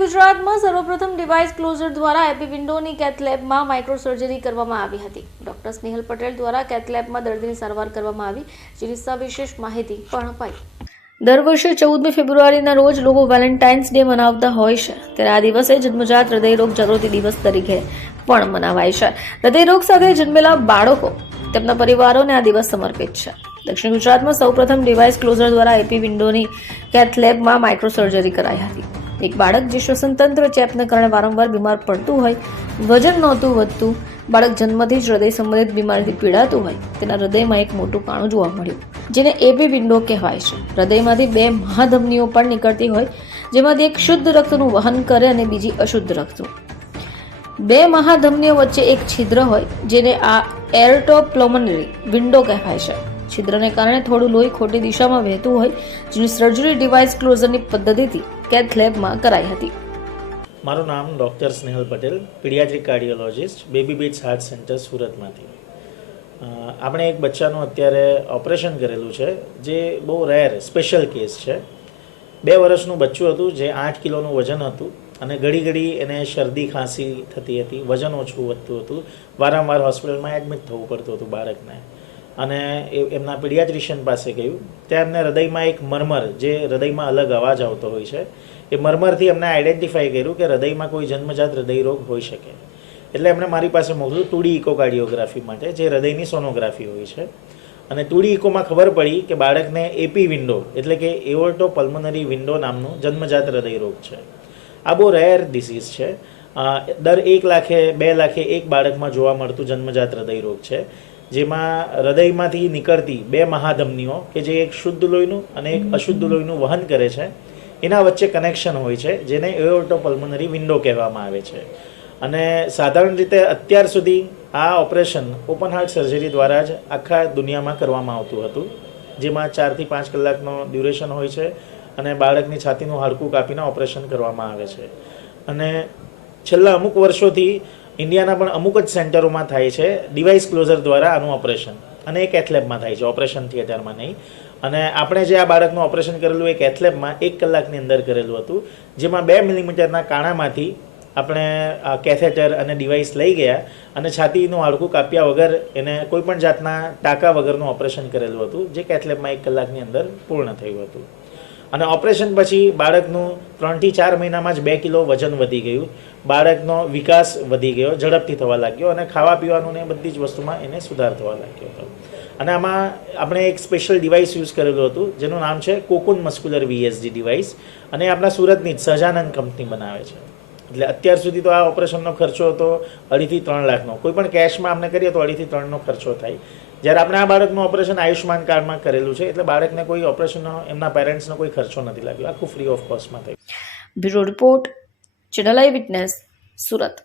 ગુજરાતમાં સર્વપ્રથમ device closure દ્વારા એપી વિન્ડોની કેથલેબમાં માઇક્રોસર્જરી કરવામાં આવી હતી. ડોક્ટર સ્નેહલ પટેલ દ્વારા કેથલેબમાં દર્દીની સારવાર કરવામાં આવી, જેની સવિશેષ માહિતી પણ અપાઈ. દર વર્ષે ચૌદમી ફેબ્રુઆરીના રોજ લોકો વેલેન્ટાઇન્સ ડે મનાવતા હોય છે. ત્યારે આ દિવસે જન્મજાત હૃદયરોગ જાગૃતિ દિવસ તરીકે પણ મનાવાય છે. હૃદયરોગ સાથે જન્મેલા બાળકો તેમના પરિવારોને આ દિવસ સમર્પિત છે. દક્ષિણ ગુજરાતમાં સૌપ્રથમ ડિવાઇસ ક્લોઝર દ્વારા એપી વિન્ડોની કેથલેબમાં માઇક્રોસર્જરી માઇક્રો કરાઈ હતી. એક બાળક જે શ્વસનતંત્ર ચેપને કારણે વારંવાર બીમાર પડતું હોય, વજન નહોતું વધતું, બાળક જન્મથી જ હૃદય સંબંધિત બીમારીથી પીડાતું હોય, તેના હૃદયમાં એક મોટું કાણું જોવા મળ્યું, જેને એબી વિન્ડો કહેવાય છે. હૃદયમાંથી બે મહાધમનીઓ પણ નીકળતી હોય, જેમાંથી એક શુદ્ધ રક્તનું વહન કરે અને બીજી અશુદ્ધ રક્તનું બે મહાધમનીઓ વચ્ચે એક છિદ્ર હોય, જેને આ એરટોપ્લોમનરી વિન્ડો કહેવાય છે. છિદ્રને કારણે થોડું લોહી ખોટી દિશામાં વહેતું હોય, જેની સર્જરી ડિવાઇસ ક્લોઝરની પદ્ધતિથી કેથ લેબમાં કરાઈ હતી. મારું નામ doctor Snehal Patel, paediatric cardiologist, baby beats heart centre સુરતમાંથી. આપણે એક બચ્ચાનું અત્યારે ઓપરેશન કરેલું છે, જે બહુ રેર, સ્પેશિયલ કેસ છે. બે વર્ષનું બચ્ચું હતું, જે આઠ કિલોનું વજન હતું, અને ઘડી ઘડી એને શરદી ખાંસી થતી હતી, વજન ઓછું વધતું હતું. વારંવાર હોસ્પિટલમાં એડમિટ થવું પડતું હતું બાળકને. અને એમના પીડિયાટ્રિશિયન પાસે ગયું. ત્યાં એમને હૃદયમાં એક મરમર, જે હૃદયમાં અલગ અવાજ આવતો હોય છે, એ મરમરથી એમને આઈડેન્ટિફાઈ કર્યું કે હૃદયમાં કોઈ જન્મજાત હૃદય રોગ હોઈ શકે. એટલે એમણે મારી પાસે મોકલ્યું ટુડી ઇકોકાર્ડિયોગ્રાફી માટે, જે હૃદયની સોનોગ્રાફી હોય છે. અને ટુડી ઇકોમાં ખબર પડી કે બાળકને એપી વિન્ડો એટલે કે એવોર્ટો પલ્મનરી વિન્ડો નામનું જન્મજાત હૃદય રોગ છે. આ બહુ રેર ડિસીઝ છે. દર એક લાખે, બે લાખે એક બાળકમાં જોવા મળતું જન્મજાત હૃદય રોગ છે. જેમાં હૃદયમાંથી નીકળતી બે મહાધમનીઓ કે જે એક શુદ્ધ લોહીનું અને એક અશુદ્ધ લોહીનું વહન કરે છે, એના વચ્ચે કનેક્શન હોય છે, જેને એઓર્ટો પલ્મનરી વિન્ડો કહેવામાં આવે છે. અને સાધારણ રીતે અત્યાર સુધી આ ઓપરેશન ઓપન હાર્ટ સર્જરી દ્વારા જ આખા દુનિયામાં કરવામાં આવતું હતું, જેમાં ચારથી પાંચ કલાકનો ડ્યુરેશન હોય છે અને બાળકની છાતીનું હાડકું કાપીને ઓપરેશન કરવામાં આવે છે. અને છેલ્લા અમુક વર્ષોથી ઇન્ડિયાના પણ અમુક જ સેન્ટરોમાં થાય છે. ડિવાઇસ ક્લોઝર દ્વારા આનું ઓપરેશન અને એક એથલેબમાં થાય છે. ઓપરેશન થિયેટરમાં નહીં. અને આપણે જે આ બાળકનું ઓપરેશન કરેલું એક એથલેબમાં એક કલાકની અંદર કરેલું હતું. જેમાં બે મિલીમીટરના કાણામાંથી આપણે કેથેટર અને ડિવાઇસ લઈ ગયા અને છાતીનું હાડકું કાપ્યા વગર એને કોઈપણ જાતના ટાંકા વગરનું ઓપરેશન કરેલું હતું, જે કેથલેબમાં એક કલાકની અંદર પૂર્ણ થયું હતું. અને ઓપરેશન પછી બાળકનું ત્રણથી ચાર મહિનામાં જ બે કિલો વજન વધી ગયું. બાળકનો વિકાસ વધી ગયો, ઝડપથી થવા લાગ્યો અને ખાવા પીવાનું ને બધી જ વસ્તુમાં એને સુધાર થવા લાગ્યો હતો. અને આમાં આપણે એક સ્પેશિયલ ડિવાઇસ યુઝ કરેલું હતું, જેનું નામ છે કોકુન મસ્ક્યુલર વીએસજી ડિવાઇસ અને આપણા સુરતની જ સહજાનંદ કંપની બનાવે છે. એટલે અત્યાર સુધી તો આ ઓપરેશનનો ખર્ચો હતો અઢીથી ત્રણ લાખનો. કોઈ પણ કેશમાં આપણે કરીએ તો અઢીથી ત્રણનો ખર્ચો થાય. જ્યારે આપણે આ બાળકનું ઓપરેશન આયુષ્માન કાર્ડમાં કરેલું છે, એટલે બાળકને કોઈ ઓપરેશનનો એમના પેરેન્ટ્સનો કોઈ ખર્ચો નથી લાગ્યો. આખું ફ્રી ઓફ કોસ્ટમાં થયું bureau report channel I witness Surat.